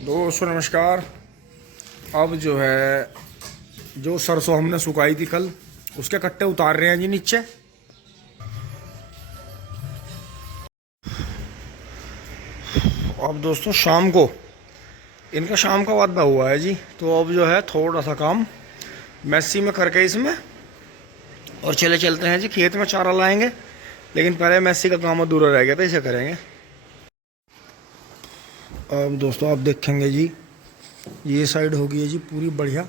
दोस्तों नमस्कार। अब जो है जो सरसों हमने सुखाई थी कल, उसके कट्टे उतार रहे हैं जी नीचे। अब दोस्तों शाम को इनका शाम का वादा हुआ है जी, तो अब जो है थोड़ा सा काम मैसी में करके इसमें और चले चलते हैं जी खेत में चारा लाएंगे। लेकिन पहले मैसी का काम अधूरा रह गया था, इसे करेंगे। अब दोस्तों आप देखेंगे जी, ये साइड होगी है जी पूरी बढ़िया।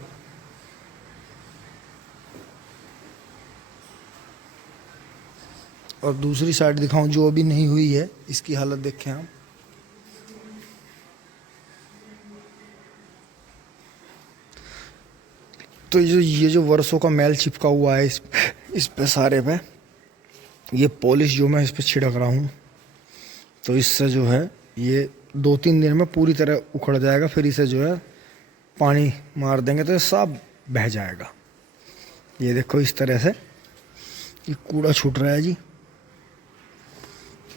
और दूसरी साइड दिखाऊं जो अभी नहीं हुई है, इसकी हालत देखें आप। तो ये जो वर्षों का मैल चिपका हुआ है इस पे सारे पे, ये पॉलिश जो मैं इस पे छिड़क रहा हूँ, तो इससे जो है ये 2-3 दिन में पूरी तरह उखड़ जाएगा। फिर इसे जो है पानी मार देंगे तो ये सब बह जाएगा। ये देखो इस तरह से ये कूड़ा छूट रहा है जी।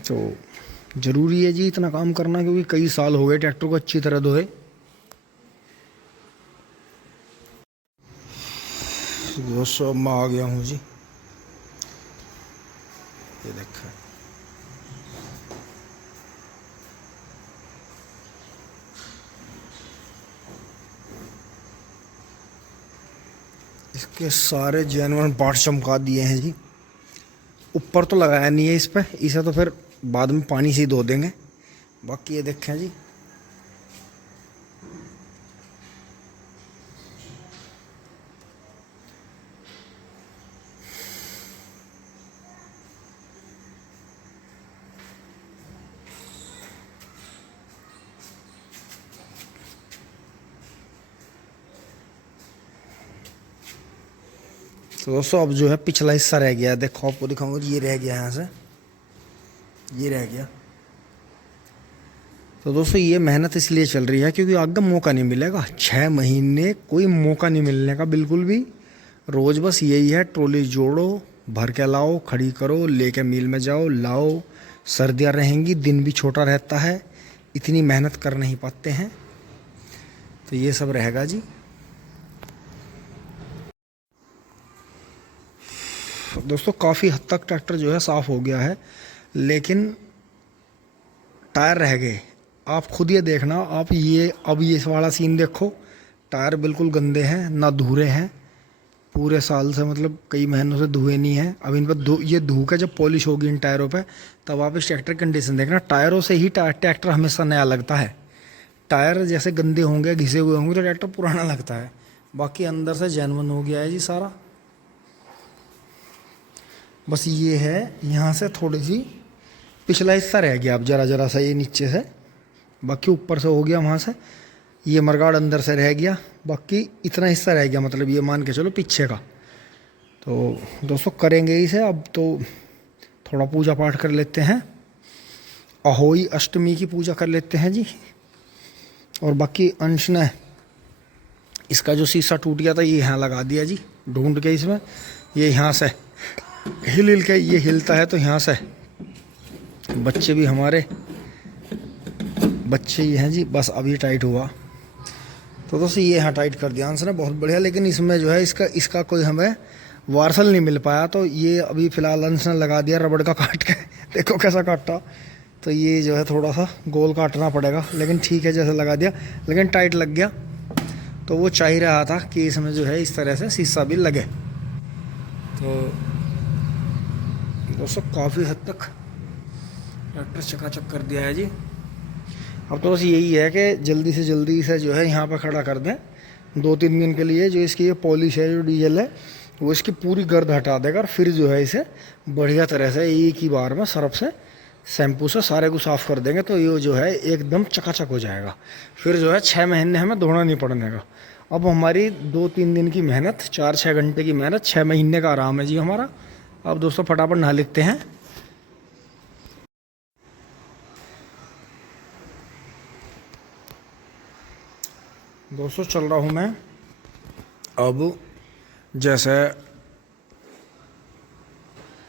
तो ज़रूरी है जी इतना काम करना, क्योंकि कई साल हो गए ट्रैक्टर को अच्छी तरह धोए। दोस्तों मैं आ गया हूँ जी, ये देखो। इसके सारे जेनवन पार्ट चमका दिए हैं जी। ऊपर तो लगाया नहीं है इस पे, इसे तो फिर बाद में पानी से ही धो देंगे। बाकी ये देखें जी, तो दोस्तों अब जो है पिछला हिस्सा रह गया है। देखो आपको दिखाऊंगा जी, ये रह गया यहाँ से, ये रह गया। तो दोस्तों ये मेहनत इसलिए चल रही है क्योंकि आगे मौका नहीं मिलेगा। 6 महीने कोई मौका नहीं मिलने का बिल्कुल भी। रोज़ बस यही है, ट्रॉली जोड़ो, भर के लाओ, खड़ी करो, लेके मिल में जाओ, लाओ। सर्दियाँ रहेंगी, दिन भी छोटा रहता है, इतनी मेहनत कर नहीं पाते हैं। तो ये सब रहेगा जी। दोस्तों काफ़ी हद तक ट्रैक्टर जो है साफ़ हो गया है, लेकिन टायर रह गए। आप खुद ये देखना, आप ये अब ये वाला सीन देखो, टायर बिल्कुल गंदे हैं, ना धुरे हैं पूरे साल से, मतलब कई महीनों से धुए नहीं हैं। अब इन पर ये धो के जब पॉलिश होगी इन टायरों पे, तब आप इस ट्रैक्टर कंडीशन देखना। टायरों से ही ट्रैक्टर हमेशा नया लगता है। टायर जैसे गंदे होंगे, घिसे हुए होंगे, तो ट्रैक्टर पुराना लगता है। बाकी अंदर से जेन्युइन हो गया है जी सारा। बस ये है, यहाँ से थोड़ी सी पिछला हिस्सा रह गया अब जरा जरा सा, ये नीचे से। बाकी ऊपर से हो गया, वहाँ से ये मरगाड़ अंदर से रह गया। बाकी इतना हिस्सा रह गया, मतलब ये मान के चलो पीछे का। तो दोस्तों करेंगे इसे अब। तो थोड़ा पूजा पाठ कर लेते हैं, अहोई अष्टमी की पूजा कर लेते हैं जी। और बाकी अंश ने इसका जो शीशा टूट गया था, ये यहाँ लगा दिया जी ढूंढ के इसमें। ये यहाँ से हिल के ये हिलता है, तो यहाँ से बच्चे भी हमारे बच्चे ही हैं जी। बस अभी टाइट हुआ, तो दोस्तों ये यहाँ टाइट कर दिया अंश ने, बहुत बढ़िया। लेकिन इसमें जो है इसका कोई हमें वार्सल नहीं मिल पाया, तो ये अभी फ़िलहाल अंश ने लगा दिया रबड़ का काट के। देखो कैसा काटा। तो ये जो है थोड़ा सा गोल काटना पड़ेगा, लेकिन ठीक है जैसे लगा दिया, लेकिन टाइट लग गया। तो वो चाह ही रहा था कि इसमें जो है इस तरह से शीशा भी लगे। तो दोस्तों काफ़ी हद तक ट्रैक्टर चकाचक कर दिया है जी। अब तो बस यही है कि जल्दी से जल्दी इसे जो है यहाँ पर खड़ा कर दें 2-3 दिन के लिए। जो इसकी ये पॉलिश है, जो डीजल है, वो इसकी पूरी गर्द हटा देगा। और फिर जो है इसे बढ़िया तरह से एक ही बार में सर्फ से, शैम्पू से सारे को साफ़ कर देंगे, तो ये जो है एकदम चकाचक हो जाएगा। फिर जो है 6 महीने हमें धोना नहीं पड़ने का। अब हमारी 2-3 दिन की मेहनत, 4-6 घंटे की मेहनत, 6 महीने का आराम है जी हमारा। अब दोस्तों फटाफट नहा लिखते हैं। दोस्तों चल रहा हूँ मैं अब, जैसे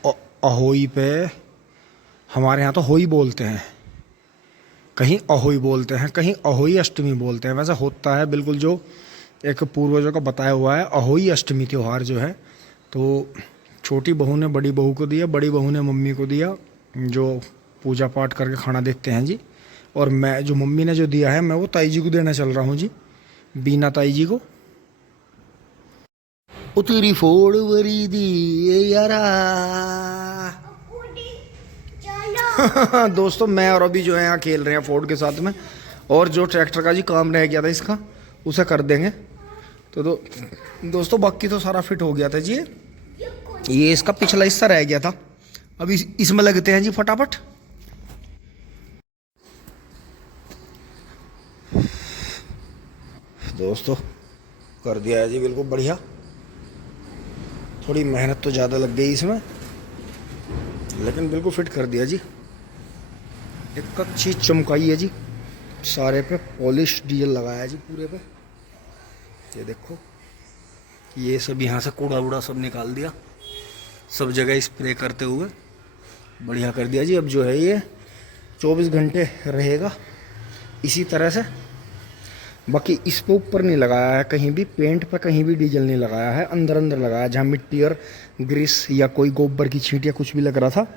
अहोई पे, हमारे यहाँ तो होई बोलते हैं, कहीं अहोई बोलते हैं, कहीं अहोई अष्टमी बोलते हैं। वैसा होता है बिल्कुल जो एक पूर्वजों का बताया हुआ है, अहोई अष्टमी त्यौहार जो है। तो छोटी बहू ने बड़ी बहू को दिया, बड़ी बहू ने मम्मी को दिया, जो पूजा पाठ करके खाना देते हैं जी। और मैं जो मम्मी ने जो दिया है मैं वो ताई जी को देना चल रहा हूँ जी, बीना ताई जी को। उतरी फोड़ वरी दी यारा। दोस्तों मैं और अभी जो है यहाँ खेल रहे हैं फोर्ड के साथ में, और जो ट्रैक्टर का जी काम रह गया था इसका उसे कर देंगे। तो दोस्तों बाकी तो सारा फिट हो गया था जी। ये इसका पिछला हिस्सा रह गया था, अभी इसमें लगते हैं जी फटाफट। दोस्तों कर दिया है जी बिल्कुल बढ़िया। थोड़ी मेहनत तो ज़्यादा लग गई इसमें, लेकिन बिल्कुल फिट कर दिया जी। एक अच्छी चमकाई है जी, सारे पे पॉलिश डीजल लगाया है जी पूरे पे। ये देखो, ये सब यहाँ से कूड़ा वूड़ा सब निकाल दिया, सब जगह स्प्रे करते हुए बढ़िया कर दिया जी। अब जो है ये 24 घंटे रहेगा इसी तरह से। बाकी इस पे ऊपर नहीं लगाया है कहीं भी, पेंट पे कहीं भी डीजल नहीं लगाया है, अंदर अंदर लगाया जहाँ मिट्टी और ग्रीस या कोई गोबर की छींट या कुछ भी लग रहा था।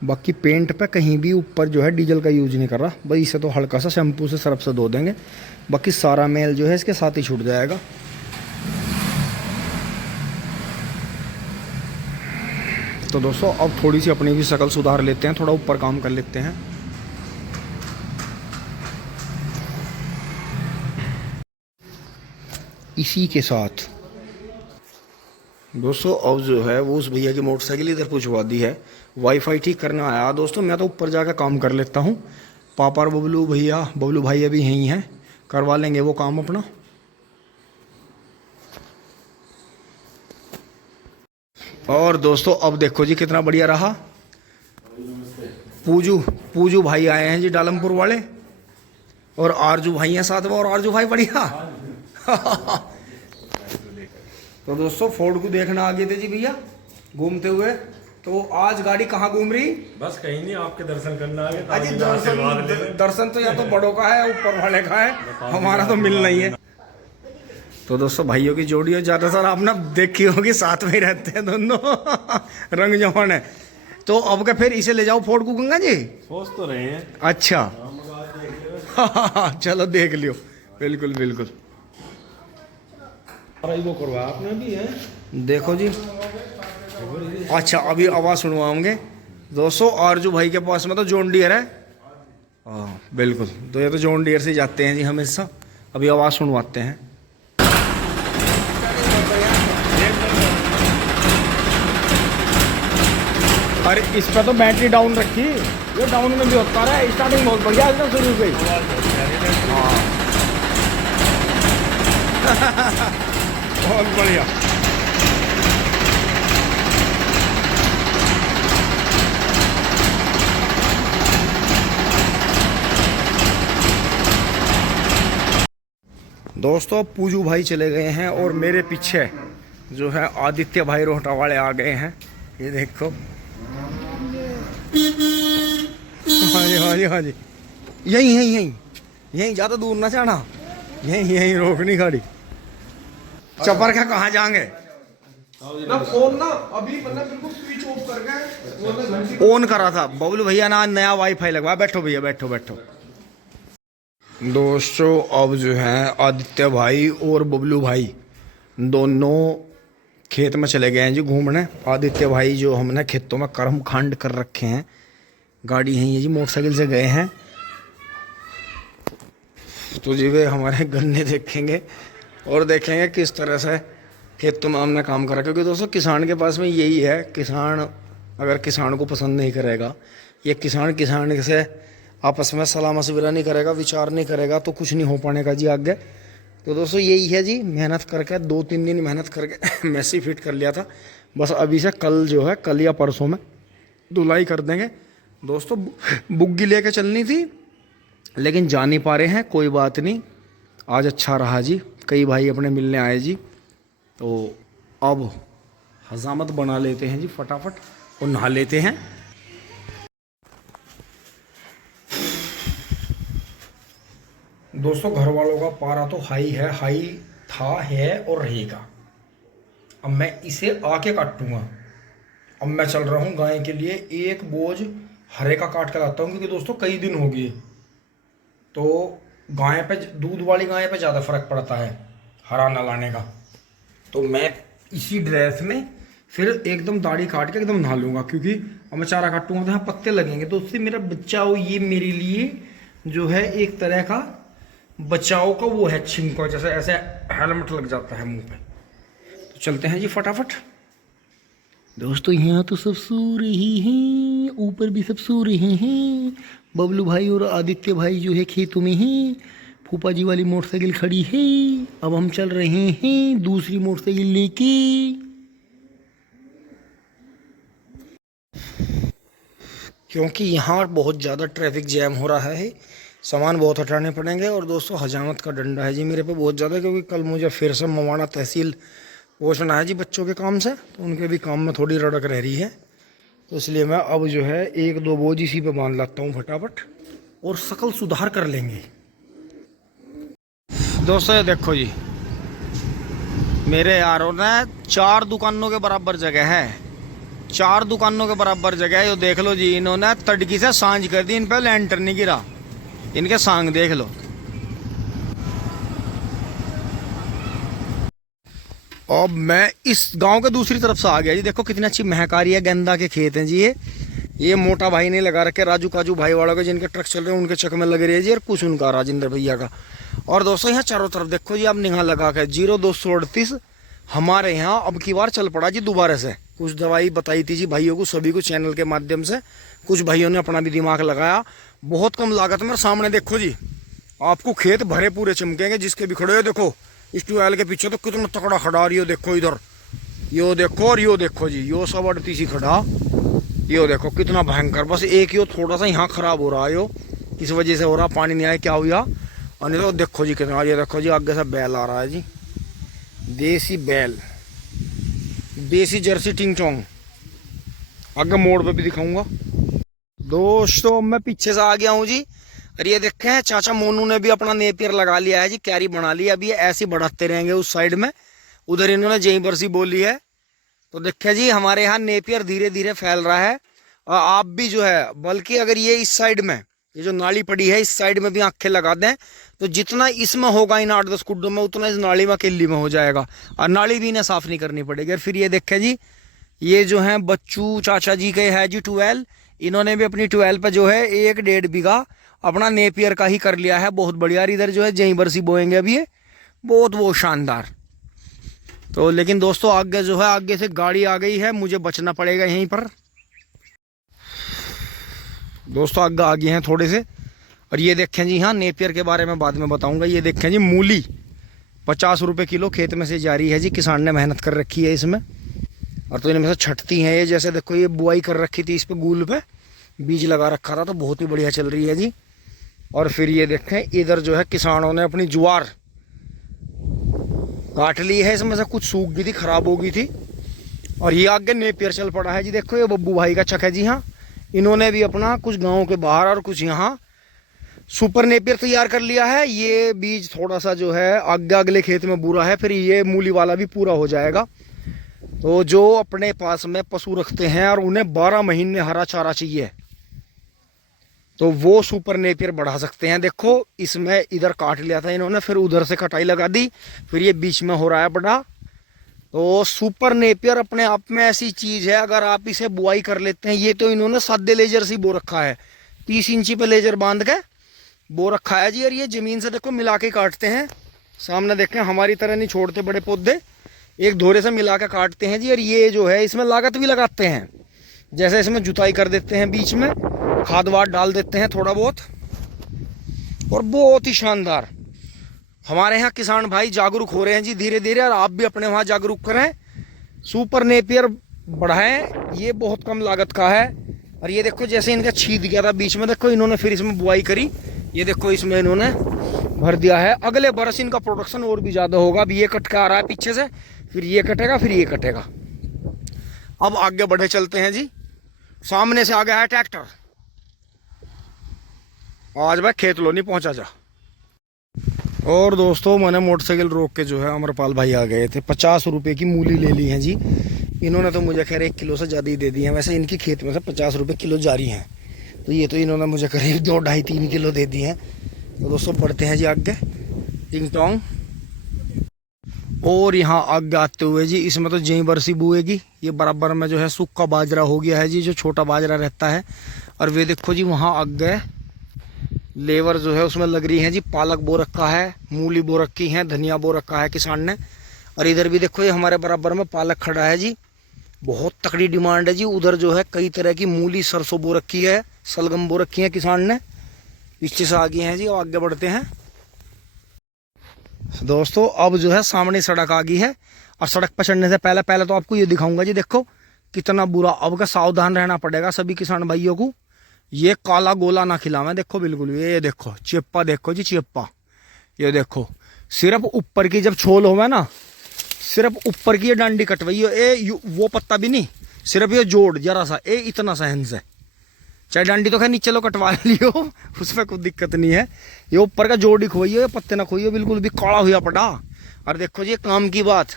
बाकी पेंट पे कहीं भी ऊपर जो है डीजल का यूज नहीं कर रहा। भाई इसे तो हल्का सा शैम्पू से सर्फ से धो देंगे, बाकी सारा मैल जो है इसके साथ ही छूट जाएगा। तो दोस्तों अब थोड़ी सी अपनी भी शक्ल सुधार लेते हैं, थोड़ा ऊपर काम कर लेते हैं। इसी के साथ दोस्तों अब जो है वो उस भैया की मोटरसाइकिल इधर पहुंचवा दी है, वाईफाई ठीक करने आया। दोस्तों मैं तो ऊपर जाकर काम कर लेता हूँ, पापा और बबलू भाई अभी यहीं हैं, करवा लेंगे वो काम अपना। और दोस्तों अब देखो जी कितना बढ़िया रहा। पूजू भाई आए हैं जी डालमपुर वाले, और आरजू भाई हैं साथ में, और आरजू भाई बढ़िया। तो दोस्तों फोर्ड को देखना आ गए थे जी भैया घूमते हुए। तो आज गाड़ी कहाँ घूम रही? बस कहीं नहीं, आपके दर्शन करना आ गए। अजी दर्शन तो या तो बड़ों का है, ऊपर वाले का है, हमारा तो मिल नहीं है। तो दोस्तों भाइयों की जोड़ी है, ज़्यादातर आपने देखी होगी, साथ में ही रहते हैं दोनों। रंग जवान है। तो अब का फिर इसे ले जाओ फोर्ड को गंगा जी? सोच तो रहे हैं। अच्छा चलो देख लियो, बिल्कुल बिल्कुल। वो करवाया आपने भी है, देखो जी। अच्छा अभी आवाज़ सुनवाओगे दोस्तों, आरजू भाई के पास में तो जॉन डियर है। हाँ बिल्कुल, तो ये तो जॉन डियर से जाते हैं जी हमेशा। अभी आवाज़ सुनवाते हैं। अरे इस पर तो बैटरी डाउन रखी, ये डाउन में भी होता है, स्टार्टिंग बहुत बढ़िया एकदम शुरू गई। बहुत बढ़िया। दोस्तों पूजू भाई चले गए हैं और मेरे पीछे जो है आदित्य भाई रोहटा वाले आ गए हैं। ये देखो, हाँ जी हाँ जी हाँ जी, यहीं यहीं यहीं यहीं, ज़्यादा दूर ना जाना, यहीं यहीं रोकनी गाड़ी। चपर का कहाँ जाएंगे ना, फोन ना अभी बिल्कुल स्विच ऑफ कर गए, ऑन करा था बबलू भैया ना, नया वाईफाई लगवाया। बैठो भैया बैठो बैठो। दोस्तों अब जो है आदित्य भाई और बबलू भाई दोनों खेत में चले गए हैं जी घूमने। आदित्य भाई जो हमने खेतों में कर्म कांड कर रखे हैं, गाड़ी है ये जी, मोटरसाइकिल से गए हैं। तो जी वे हमारे गन्ने देखेंगे और देखेंगे किस तरह से खेतों में हमने काम करा। क्योंकि दोस्तों किसान के पास में यही है, किसान अगर किसान को पसंद नहीं करेगा, ये किसान से आपस में सलाह मशविरा नहीं करेगा, विचार नहीं करेगा, तो कुछ नहीं हो पाने का जी आगे। तो दोस्तों यही है जी, मेहनत करके 2-3 दिन मेहनत करके मैसी फिट कर लिया था। बस अभी से कल जो है, कल या परसों में धुलाई कर देंगे। दोस्तों बुग्गी लेके चलनी थी लेकिन जा नहीं पा रहे हैं, कोई बात नहीं। आज अच्छा रहा जी, कई भाई अपने मिलने आए जी। तो अब हजामत बना लेते हैं जी फटाफट और नहा लेते हैं। दोस्तों घर वालों का पारा तो हाई है, हाई था, है और रहेगा। अब मैं इसे आके काटूंगा। अब मैं चल रहा हूँ गाय के लिए एक बोझ हरे का काट कर लाता हूँ, क्योंकि दोस्तों कई दिन हो गए तो गाय पे, दूध वाली गाय पे ज़्यादा फर्क पड़ता है हरा ना लाने का। तो मैं इसी ड्रेस में फिर एकदम दाढ़ी काट के एकदम नहा लूंगा, क्योंकि अब मैं चारा काटूंगा तो यहाँ पत्ते लगेंगे, तो उससे मेरा बचाव, ये मेरे लिए जो है एक तरह का बचाव का वो है छिंका, जैसे ऐसे हेलमेट लग जाता है मुंह पे। तो चलते हैं जी फटाफट। दोस्तों यहाँ तो सब सो रही हैं, ऊपर भी सब सो रहे हैं। बबलू भाई और आदित्य भाई जो है खेतों में हैं। फूफा जी वाली मोटरसाइकिल खड़ी है। अब हम चल रहे हैं दूसरी मोटरसाइकिल लेके। क्योंकि यहाँ बहुत ज़्यादा ट्रैफिक जैम हो रहा है, सामान बहुत हटाने पड़ेंगे। और दोस्तों हजामत का डंडा है जी मेरे पे बहुत ज़्यादा, क्योंकि कल मुझे फिर से मवाना तहसील पहुँचना है जी बच्चों के काम से, तो उनके भी काम में थोड़ी रड़क रह रही है। तो इसलिए मैं अब जो है एक दो बोझ इसी पे बांध लाता हूँ फटाफट, और शकल सुधार कर लेंगे। दोस्तों ये देखो जी, मेरे यारों ने 4 दुकानों के बराबर जगह है, 4 दुकानों के बराबर जगह है। ये देख लो जी, इन्होंने तड़की से सांझ कर दी, इन पे लेंटर नहीं गिरा। इनके सांग देख लो। अब मैं इस गांव के दूसरी तरफ से आ गया जी। देखो कितनी अच्छी महक आ रही है, गेंदा के खेत हैं जी। ये मोटा भाई ने लगा रखे, राजू काजू भाई वालों के जिनके ट्रक चल रहे हैं उनके चक में लग रही है जी, और कुछ उनका राजेंद्र भैया का। और दोस्तों यहाँ चारों तरफ देखो जी, आप निगाह लगा के 0238 हमारे यहाँ अब की बार चल पड़ा जी दोबारा से। कुछ दवाई बताई थी जी भाइयों को, सभी को चैनल के माध्यम से। कुछ भाइयों ने अपना भी दिमाग लगाया, बहुत कम लागत में। सामने देखो जी, आपको खेत भरे पूरे चमकेंगे जिसके भी खड़े हो। देखो इस ट्यूबवेल के पीछे तो कितना तकड़ा खड़ा रही हो, देखो इधर, यो देखो और यो देखो जी, यो सब अड़ती सी खड़ा, यो देखो कितना भयंकर। बस एक यो थोड़ा सा यहाँ खराब हो रहा है, यो किस वजह से हो रहा, पानी नहीं आया क्या हुआ। और नहीं तो देखो जी कितना, ये देखो जी आगे से बैल आ रहा है जी, देसी बैल, देसी जर्सी टिंग चोंग। आगे मोड़ पे भी दिखाऊंगा। दोस्तों मैं पीछे से आ गया हूँ जी, और ये देखें चाचा मोनू ने भी अपना नेपियर लगा लिया है जी, क्यारी बना ली है। अभी ये ऐसे बढ़ाते रहेंगे उस साइड में, उधर इन्होंने जई बरसी बोली है। तो देखें जी हमारे यहाँ नेपियर धीरे धीरे फैल रहा है। और आप भी जो है, बल्कि अगर ये इस साइड में, ये जो नाली पड़ी है इस साइड में भी आंखें लगा दें, तो जितना इसमें होगा इन 8-10 कुड्डों में, उतना इस नाली में किल्ली में हो जाएगा। और नाली भी इन्हें साफ नहीं करनी पड़ेगी। और फिर ये देखें जी, ये जो है बच्चू चाचा जी के है जी ट्यूबवेल, इन्होंने भी अपनी ट्यूबवेल पर जो है 1-1.5 बीघा अपना नेपियर का ही कर लिया है। बहुत बढ़िया। इधर जो है जहीं बरसी बोएंगे अभी, ये बहुत शानदार। तो लेकिन दोस्तों आगे जो है, आगे से गाड़ी आ गई है, मुझे बचना पड़ेगा यहीं पर। दोस्तों आगे आ गए हैं थोड़े से। और ये देखें जी, हाँ नेपियर के बारे में बाद में बताऊंगा। ये देखें जी मूली 50 रुपये किलो खेत में से जा रही है जी, किसान ने मेहनत कर रखी है इसमें। और तो इनमें से छटती हैं ये, जैसे देखो ये बुआई कर रखी थी, इस पर गूल पे बीज लगा रखा था, तो बहुत ही बढ़िया चल रही है जी। और फिर ये देखें इधर जो है किसानों ने अपनी ज्वार काट ली है, इसमें से कुछ सूख गई थी, खराब हो गई थी। और ये आगे नेपियर चल पड़ा है जी। देखो ये बब्बू भाई का चक है जी। हाँ इन्होंने भी अपना कुछ गाँव के बाहर और कुछ यहाँ सुपर नेपियर तैयार कर लिया है। ये बीज थोड़ा सा जो है आगे अगले खेत में बुरा है, फिर ये मूली वाला भी पूरा हो जाएगा। तो जो अपने पास में पशु रखते हैं और उन्हें 12 महीने हरा चारा चाहिए, तो वो सुपर नेपियर बढ़ा सकते हैं। देखो इसमें इधर काट लिया था इन्होंने, फिर उधर से कटाई लगा दी, फिर ये बीच में हो रहा है बड़ा। तो सुपर नेपियर अपने आप में ऐसी चीज है, अगर आप इसे बुआई कर लेते हैं। ये तो इन्होंने सादे लेजर से बो रखा है, 30 इंची पे लेजर बांध के बो रखा है जी। और ये जमीन से देखो मिला के काटते हैं। सामने देखें, हमारी तरह नहीं छोड़ते बड़े पौधे, एक धोरे से मिला के काटते हैं जी। और ये जो है इसमें लागत भी लगाते हैं, जैसे इसमें जुताई कर देते हैं, बीच में खाद वाद डाल देते हैं थोड़ा बहुत, और बहुत ही शानदार। हमारे यहाँ किसान भाई जागरूक हो रहे हैं जी धीरे धीरे, और आप भी अपने वहाँ जागरूक करें, सुपर नेपियर बढ़ाएं। ये बहुत कम लागत का है। और ये देखो जैसे इनका छीद गया था बीच में, देखो इन्होंने फिर इसमें बुआई करी, ये देखो इसमें इन्होंने भर दिया है। अगले बरस इनका प्रोडक्शन और भी ज़्यादा होगा। अब ये कट के आ रहा है पीछे से, फिर ये कटेगा, फिर ये कटेगा। अब आगे बढ़े चलते हैं जी। सामने से आ गया है ट्रैक्टर। आज भाई खेत लो नहीं पहुंचा जा। और दोस्तों मैंने मोटरसाइकिल रोक के जो है अमरपाल भाई आ गए थे। 50 रुपये की मूली ले ली है जी इन्होंने। तो मुझे खैर 1 किलो से ज़्यादा ही दे दी है। वैसे इनकी खेत में से 50 रुपये किलो जारी हैं। तो ये तो इन्होंने मुझे करीब 2, 2.5, 3 किलो दे दिए हैं। तो दोस्तों बढ़ते हैं जी आगे टिंग टोंग। और यहाँ आगे आते हुए जी इसमें तो जई बरसी बुएगी। ये बराबर में जो है सूखा बाजरा हो गया है जी, जो छोटा बाजरा रहता है। और वे देखो जी वहाँ आगे लेबर जो है उसमें लग रही है जी। पालक बो रखा है, मूली बो रखी है, धनिया बो रखा है किसान ने। और इधर भी देखो ये हमारे बराबर में पालक खड़ा है जी। बहुत तकड़ी डिमांड है जी। उधर जो है कई तरह की मूली सरसों बो रखी है, सलगम बो रखी है किसान ने। पीछे से आगे हैं जी और आगे बढ़ते हैं दोस्तों। अब जो है सामने सड़क आ गई है। और सड़क पर चढ़ने से पहले पहले तो आपको ये दिखाऊंगा जी। देखो कितना बुरा, अब का सावधान रहना पड़ेगा सभी किसान भाइयों को। ये काला गोला ना खिलावे। देखो बिल्कुल ये देखो चिप्पा, देखो जी चिप्पा। ये देखो सिर्फ ऊपर की जब छोल होवे ना, सिर्फ ऊपर की ये डांडी कटवाई है। वो पत्ता भी नहीं, सिर्फ ये जोड़ जरा सा, ये इतना सहन से। चाहे डांडी तो खैर नीचे लो कटवा लियो, उसमें कोई दिक्कत नहीं है। ये ऊपर का जोड़ ही खोइयो, ये पत्ते ना खोइयो, बिल्कुल भी काला हुआ पड़ा। और देखो जी काम की बात,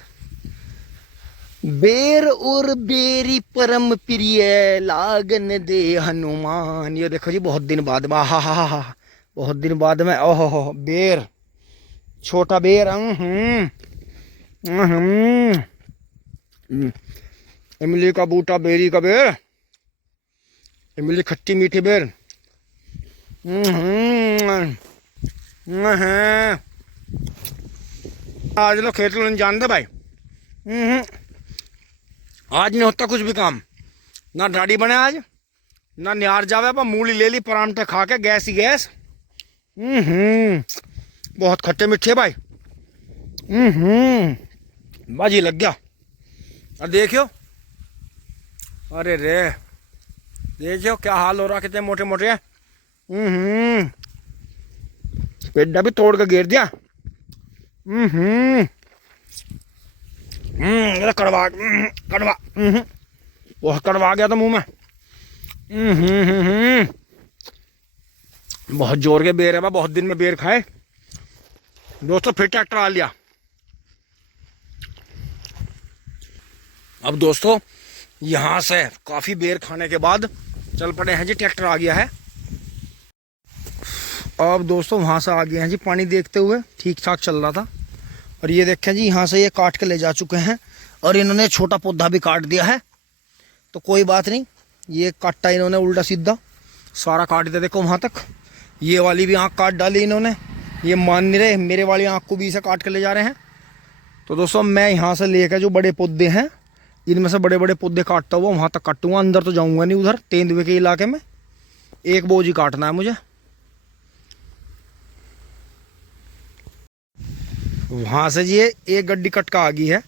बेर और बेरी परम प्रिय लागन दे हनुमान। ये देखो जी बहुत दिन बाद में, हा बहुत दिन बाद में। ओहो बेर, छोटा बेर। इमली का बूटा, बेरी का बेर, इमली खट्टी मीठी बेर। आज लो खेत में जानते भाई। आज नहीं होता कुछ भी काम। ना दाढ़ी बने आज, ना निहार जावे, पर मूली ले ली परांठे खा के, गैस ही गैस। बहुत खट्टे मीठे भाई। बाजी लग गया। और देखियो, अरे रे देखियो क्या हाल हो रहा, कितने मोटे मोटे हैं। पेड़ा भी तोड़ के गिर दिया। कड़वा कड़वा, वो कड़वा गया था मुंह में। बहुत जोर के बेर है, बहुत दिन में बेर खाए दोस्तों। फिर ट्रैक्टर आ लिया। अब दोस्तों यहां से काफी बेर खाने के बाद चल पड़े हैं जी, ट्रैक्टर आ गया है। अब दोस्तों वहां से आ गए हैं जी पानी देखते हुए, ठीक ठाक चल रहा था। और ये देखें जी यहाँ से ये काट के ले जा चुके हैं। और इन्होंने छोटा पौधा भी काट दिया है। तो कोई बात नहीं, ये काटा इन्होंने उल्टा सीधा सारा काट दिया। देखो वहां तक ये वाली भी आँख काट डाली इन्होंने। ये मान नहीं रहे, मेरे वाली आँख को भी इसे काट के ले जा रहे हैं। तो दोस्तों मैं यहाँ से लेकर जो बड़े पौधे हैं, इनमें से बड़े बड़े पौधे काटता हुआ वहाँ तक काटूंगा। अंदर तो जाऊँगा नहीं, उधर तेंदुए के इलाके में एक बोझ ही काटना है मुझे। वहाँ से ये एक गड्डी कट का आ गई है।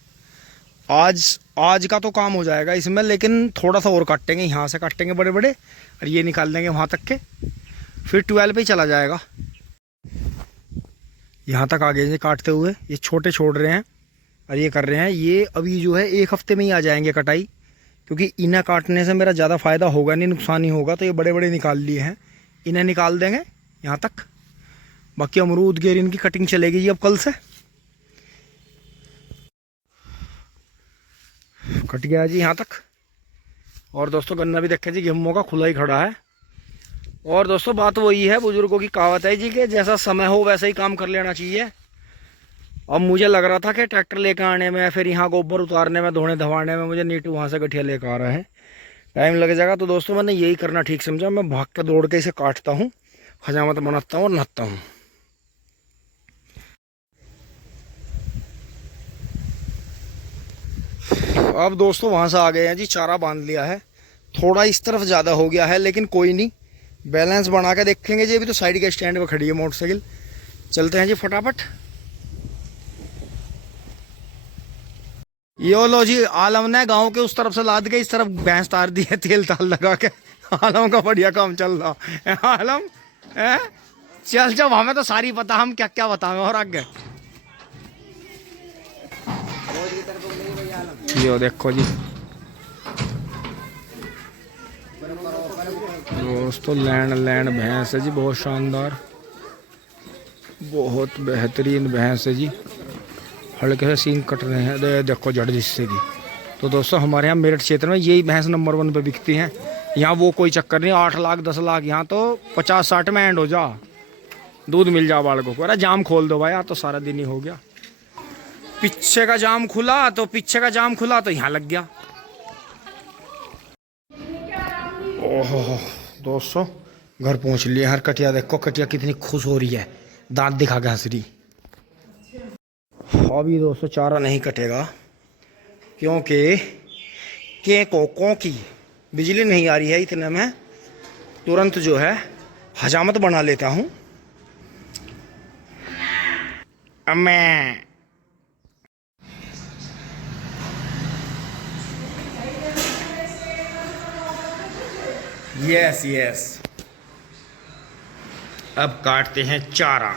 आज का तो काम हो जाएगा इसमें, लेकिन थोड़ा सा और काटेंगे। यहाँ से काटेंगे बड़े बड़े और ये निकाल देंगे वहाँ तक के, फिर 12 पे ही चला जाएगा। यहाँ तक आ गए जी काटते हुए। ये छोटे छोड़ रहे हैं और ये कर रहे हैं। ये अभी जो है 1 हफ्ते में ही आ जाएंगे कटाई, क्योंकि इन्हें काटने से मेरा ज़्यादा फ़ायदा होगा नहीं, नुकसान ही होगा। तो ये बड़े बड़े निकाल लिए हैं, इन्हें निकाल देंगे यहाँ तक। बाकी अमरूद गेर इनकी कटिंग चलेगी जी अब कल से। कट गया जी यहाँ तक। और दोस्तों गन्ना भी देखें जी गेहूं का खुला ही खड़ा है। और दोस्तों बात वही है, बुजुर्गों की कहावत है जी कि जैसा समय हो वैसे ही काम कर लेना चाहिए। अब मुझे लग रहा था कि ट्रैक्टर लेकर आने में, फिर यहाँ गोबर उतारने में, धोने धवाने में मुझे नीटू वहाँ से गठिया लेकर आ रहा है, टाइम लग जाएगा। तो दोस्तों मैंने यही करना ठीक समझा। मैं भाग के दौड़ के इसे काटता हूँ, हजामत बनाता हूँ और नहाता हूँ। अब दोस्तों वहाँ से आ गए हैं जी, चारा बांध लिया है। थोड़ा इस तरफ ज़्यादा हो गया है, लेकिन कोई नहीं, बैलेंस बना के देखेंगे जी। अभी तो साइड के स्टैंड पे खड़ी है मोटरसाइकिल। चलते हैं जी फटाफट। यो लो जी, आलम ने गांव के उस तरफ से लाद के इस तरफ भैंस तार दी है, तेल ताल लगा के। आलम का बढ़िया काम चल रहा है। आलम है? चल जब हमें तो सारी पता, हम क्या क्या बताएं और आगे। यो देखो जी दोस्तों, लैंड भैंस है जी, बहुत शानदार, बहुत बेहतरीन भैंस है जी, हल्के से सींग कट रहे हैं, देखो जड़ जिससे की। तो दोस्तों हमारे यहाँ मेरठ क्षेत्र में यही भैंस नंबर 1 पे बिकती हैं। यहाँ वो कोई चक्कर नहीं 8 लाख 10 लाख, यहाँ तो 50-60 में एंड हो जा, दूध मिल जा बालकों को। अरे जाम खोल दो भाई, यार तो सारा दिन ही हो गया। पीछे का जाम खुला तो यहाँ लग गया। ओहो दोस्तों घर पहुँच लिए। हर कटिया देखो, कटिया कितनी खुश हो रही है, दांत दिखा के हंस रही। अभी दोस्तों चारा नहीं कटेगा क्योंकि कोकों की बिजली नहीं आ रही है। इतने में तुरंत जो है हजामत बना लेता हूँ। मैं यस अब काटते हैं चारा।